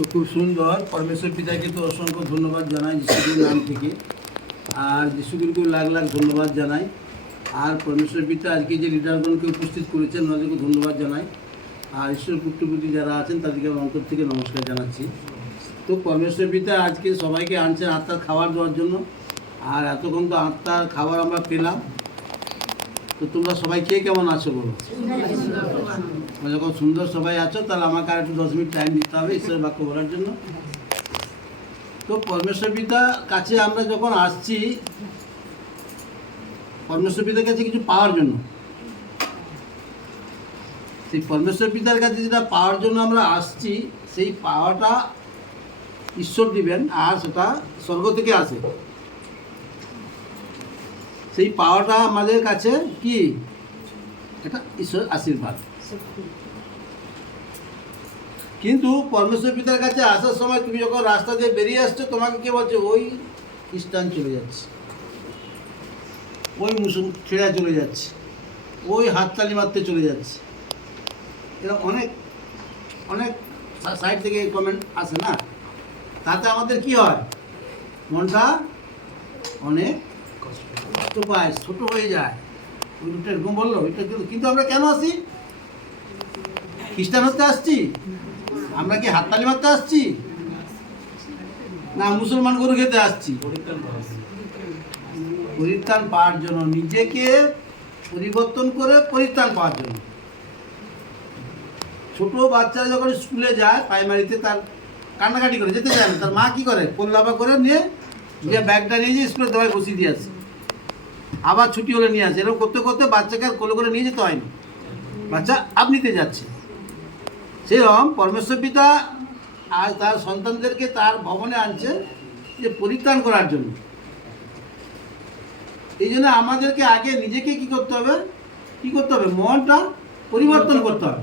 তো খুব সুন্দর। পরমেশ্বর পিতাকে তো অসংখ্য ধন্যবাদ জানাই যিশুগুরুর নাম থেকে, আর যিশুগুরুকে লাখ লাখ ধন্যবাদ জানাই। আর পরমেশ্বর পিতা আজকে যে লিডারগণকে উপস্থিত করেছেন ওনাদেরকে ধন্যবাদ জানাই। আর ঈশ্বর পুত্রপতি যারা আছেন তাদেরকে আমি অন্তর থেকে নমস্কার জানাচ্ছি। তো পরমেশ্বর পিতা আজকে সবাইকে আনছেন আত্মার খাবার দেওয়ার জন্য, আর এতক্ষণ তো আত্মার খাবার আমরা পেলাম। তো তোমরা সবাই কে কেমন আছো বলো? যখন সুন্দর সবাই আছো তাহলে আমাকে আর একটু 10 মিনিট টাইম দিতে হবে ঈশ্বরের বাক্য বলার জন্য। তো পরমেশ্বর পিতার কাছে আমরা যখন আসছি, পরমেশ্বর পিতার কাছে কিছু পাওয়ার জন্য, সেই পরমেশ্বর পিতার কাছে যেটা পাওয়ার জন্য আমরা আসছি, সেই পাওয়াটা ঈশ্বর দিবেন, আর সেটা স্বর্গ থেকে আসে। সেই পাওয়াটা আমাদের কাছে কি, এটা ঈশ্বরের আশীর্বাদ। কিন্তু পরমেশ্বর পিতার কাছে আসার সময় তুমি যখন রাস্তা দিয়ে বেরিয়ে আসছো, তোমাকে কে বলছে ওই খ্রিস্টান চলে যাচ্ছে, ওই মুসলিম ছেড়া চলে যাচ্ছে, ওই হাততালি মারতে চলে যাচ্ছে। এরকম অনেক অনেক সাইড থেকে কমেন্ট আসে না, তাতে আমাদের কি হয়, মনটা অনেক কষ্ট পায়, ছোটো হয়ে যায়। ওই রুটটা এরকম বললো, ওইটা কিন্তু আমরা কেন আসি? খ্রিস্টান হতে আসছি? আমরা কি হাততালি মারতে আসছি? না মুসলমান গরু খেতে আসছি? পরিত্রাণ পাওয়ার জন্য, নিজেকে পরিবর্তন করে পরিত্রাণ পাওয়ার জন্য। ছোট বাচ্চারা যখন স্কুলে যায় প্রাইমারিতে, তার কান্নাকাটি করে যেতে চায় না, তার মা কি করে, কোল্লাপা করে নিয়ে ব্যাগটা নিয়ে যেয়ে স্কুলে দেওয়ায় বসিয়ে দিয়ে আসে, আবার ছুটি হলে নিয়ে আসে। এরকম করতে করতে বাচ্চাকে আর কোলে করে নিয়ে যেতে হয়নি, বাচ্চা আপনিতে যাচ্ছে। সেরকম পরমেশ্বর পিতা আজ তার সন্তানদেরকে তার ভবনে আনছে যে পরিত্রাণ করার জন্য। এই জন্য আমাদেরকে আগে নিজেকে কি করতে হবে, মনটা পরিবর্তন করতে হবে।